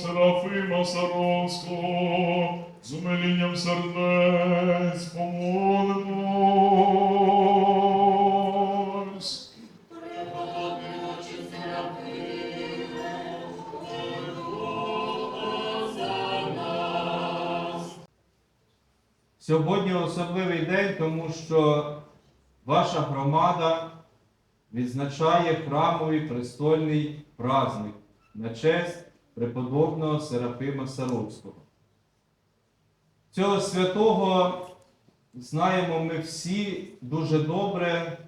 Серафима Саровського, з умилінням сердець помолимось. Сьогодні особливий день, тому що ваша громада відзначає храмовий престольний праздник на честь преподобного Серафима Саровського. Цього святого знаємо ми всі дуже добре.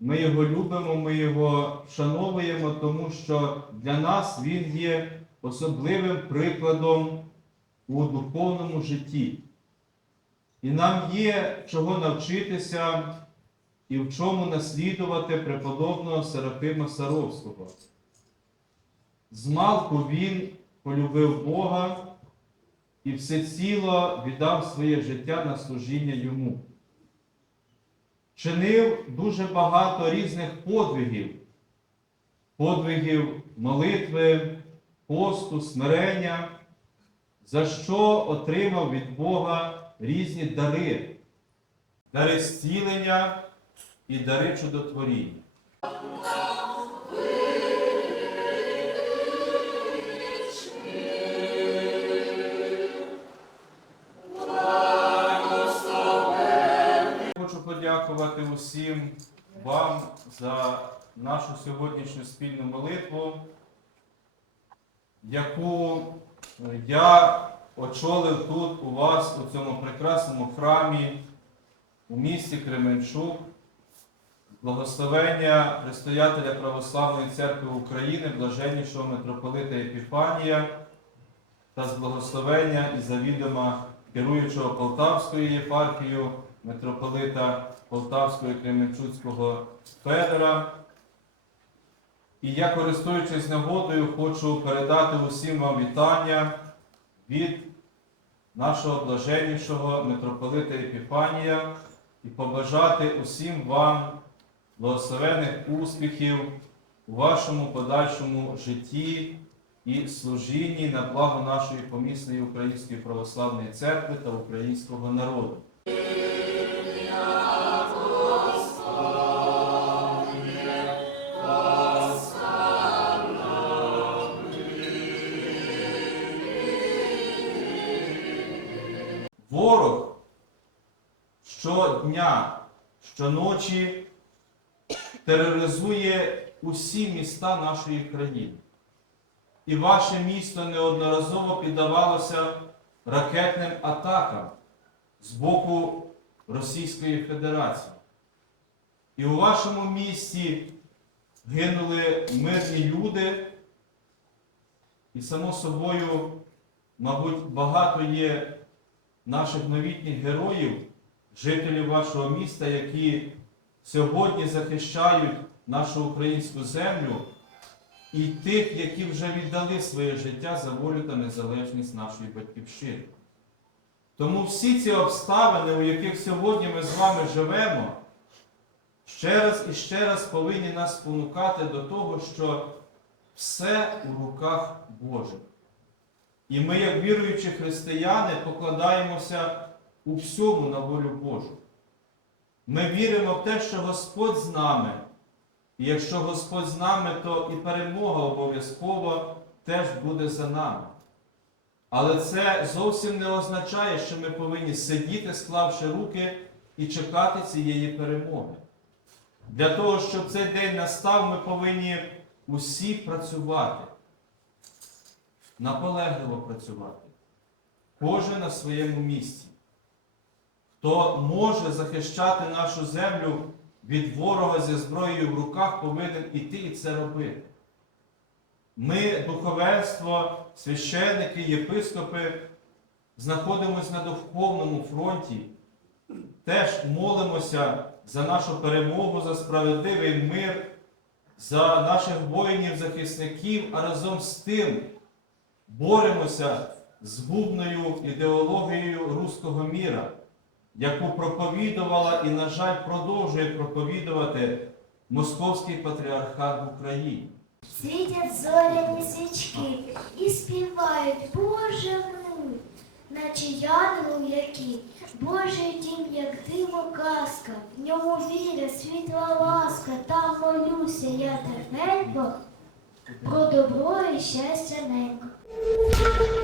Ми його любимо, ми його вшановуємо, тому що для нас він є особливим прикладом у духовному житті. І нам є чого навчитися і в чому наслідувати преподобного Серафима Саровського. Змалку він полюбив Бога і всеціло віддав своє життя на служіння йому. Чинив дуже багато різних подвигів, подвигів молитви, посту, смирення, за що отримав від Бога різні дари, дари зцілення і дари чудотворіння. Подякувати усім вам за нашу сьогоднішню спільну молитву, яку я очолив тут у вас, у цьому прекрасному храмі у місті Кременчук, благословення предстоятеля Православної церкви України, блаженнішого митрополита Епіфанія та з благословення і завідома керуючого Полтавською єпархією митрополита Полтавського і Кременчуцького Федора. І я, користуючись нагодою, хочу передати усім вам вітання від нашого блаженнішого митрополита Епіфанія і побажати усім вам благословених успіхів у вашому подальшому житті і служінні на благо нашої помісної Української православної церкви та українського народу. Ворог щодня, щоночі тероризує усі міста нашої країни. І ваше місто неодноразово піддавалося ракетним атакам з боку Російської Федерації. І у вашому місті гинули мирні люди, і, само собою, мабуть, багато є наших новітніх героїв, жителів вашого міста, які сьогодні захищають нашу українську землю, і тих, які вже віддали своє життя за волю та незалежність нашої батьківщини. Тому всі ці обставини, у яких сьогодні ми з вами живемо, ще раз і ще раз повинні нас спонукати до того, що все у руках Божих. І ми, як віруючі християни, покладаємося у всьому на волю Божу. Ми віримо в те, що Господь з нами. І якщо Господь з нами, то і перемога обов'язково теж буде за нами. Але це зовсім не означає, що ми повинні сидіти, склавши руки і чекати цієї перемоги. Для того, щоб цей день настав, ми повинні усі працювати наполегливо працювати. Кожен на своєму місці. Хто може захищати нашу землю від ворога зі зброєю в руках, повинен іти і це робити. Ми, духовенство, священники, єпископи, знаходимося на духовному фронті, теж молимося за нашу перемогу, за справедливий мир, за наших воїнів-захисників, а разом з тим боремося з губною ідеологією руського міра, яку проповідувала і, на жаль, продовжує проповідувати Московський патріархат в Україні. Світять зоряні свічки і співають Боже милий, наче янголи які, Божий дім, як диво казка, в ньому віря, світла ласка, там молюся я тихенько, про добро і щастя ненько. you.